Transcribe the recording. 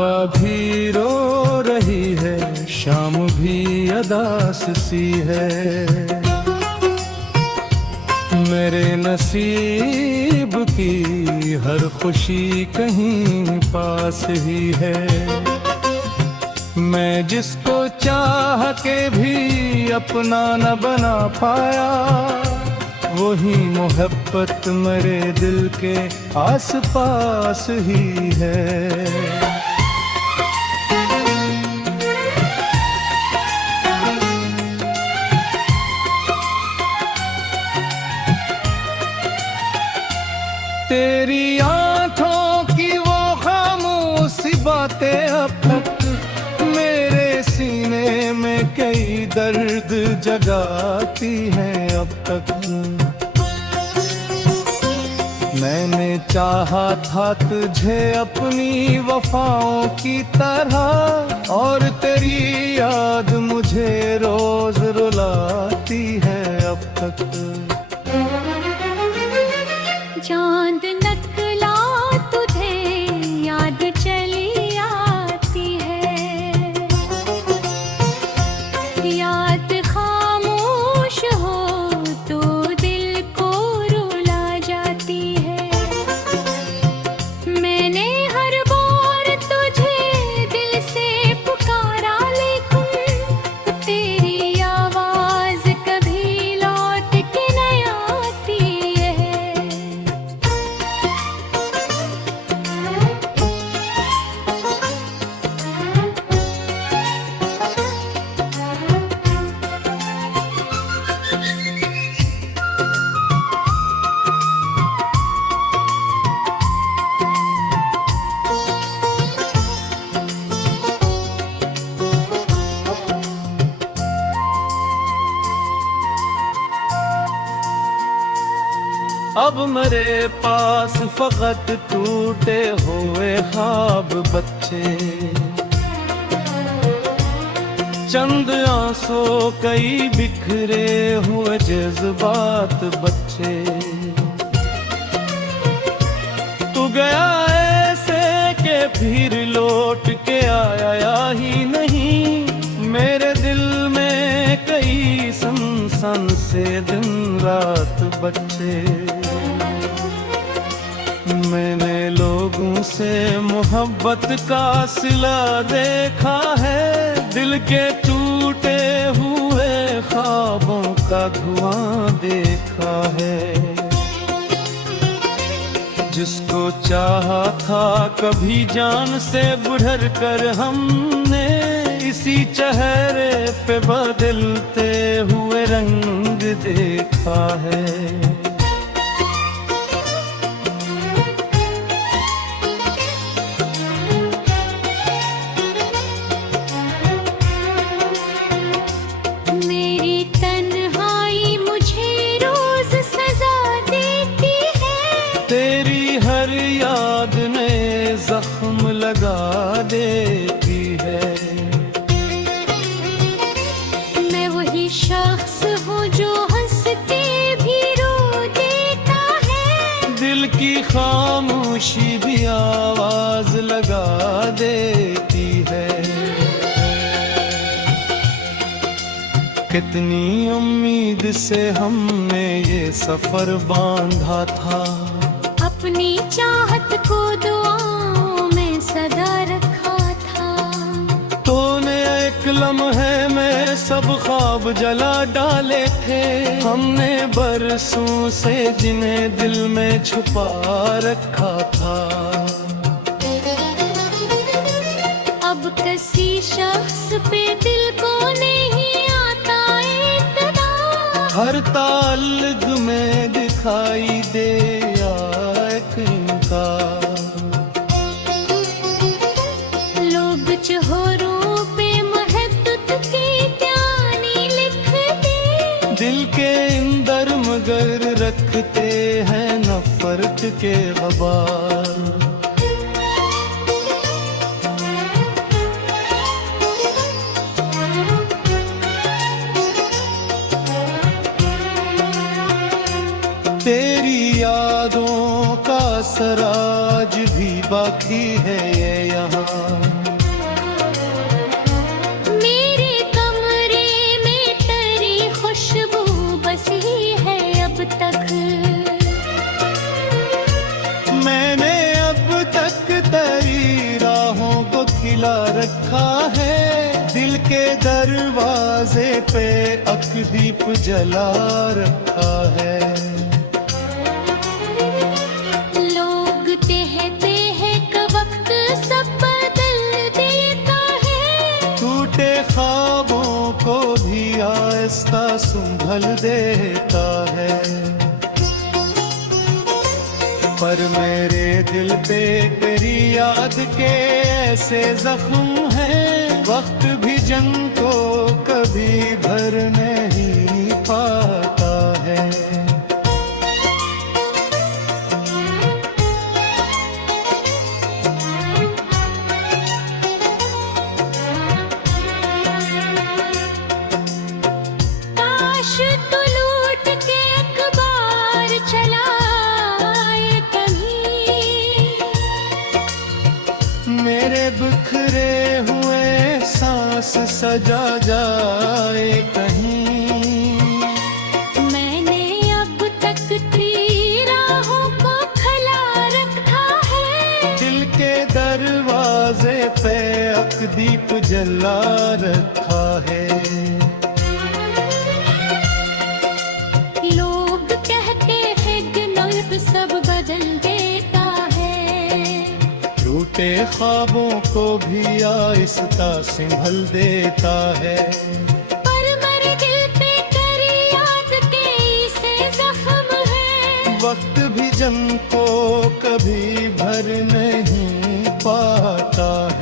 हवा भी रो रही है, शाम भी अदास सी है। मेरे नसीब की हर खुशी कहीं पास ही है। मैं जिसको चाह के भी अपना न बना पाया, वही मोहब्बत मेरे दिल के आस पास ही है। तेरी आंखों की वो खामोशी बातें अब तक मेरे सीने में कई दर्द जगाती हैं। अब तक मैंने चाहा था तुझे अपनी वफाओं की तरह, और तेरी याद मुझे रोज रुलाती है। अब तक चांद नकला तुझे याद चली आती है, याद खामोश हो तो दिल को रुला जाती है। मैंने हर बार तुझे दिल से पुकारा, लेकिन तेरी आवाज कभी लौट के नहीं आती है। अब मेरे पास फकत टूटे हुए ख्वाब बच्चे, चंद आंसू कई बिखरे हुए जज्बात बच्चे। तू गया ऐसे के फिर लौट के आया ही नहीं। मेरे दिल में कई सन से दिन रात बच्चे। मैंने लोगों से मोहब्बत का सिला देखा है, दिल के टूटे हुए ख्वाबों का धुआं देखा है। जिसको चाहा था कभी जान से बढ़ कर हमने, इसी चेहरे पे बदलते हुए रंग देखा है। मेरी तन्हाई मुझे रोज सजा देती है, तेरी हर याद में जख्म लगा देती है। मैं वही शख्स हूँ जो हंस के भी रो देता है, दिल की खामोशी भी आवाज लगा देती है। कितनी उम्मीद से हमने ये सफर बांधा था, अपनी चाहत को दुआओं में सदा रखा था। तूने एक लम्हे में सब ख्वाब जला डाले थे, हमने बरसों से जिन्हें दिल में छुपा रखा था। अब किसी शख्स पे दिल को नहीं आता इतना, हर ताल्लुक में दिखाई दे एक इनकार। लोग चेहरों पे मोहब्बत की कहानी लिखते, दिल के अंदर मगर रखते हैं नफरत के ग़बार। तेरी यादों का सराज भी बाकी है ये यहाँ, रखा है। दिल के दरवाजे पे अकदीप जला रखा है। लोग कहते हैं कि वक्त सब बदल देता है, टूटे ख्वाबों को भी आहिस्ता संभल देता है। पर मेरे दिल पे तेरी याद के ऐसे जख्म हैं, वक्त भी जंग को कभी भर नहीं पाता है। काश तू लूट के अखबार चलाए कहीं, मेरे बिखरे हुए सांस सजा जाए कहीं। मैंने अब तक तेरी राहों को खला रखा है। दिल के दरवाजे पे अकदीप जला रखा है। लोग कहते हैं कि नर्ब सब बदल देता है, टूटे ख्वाबों को भी आहिस्ता संभल देता है। पर मेरे दिल पे तेरी याद के से जख्म है, वक्त भी जंग को कभी भर नहीं पाता है।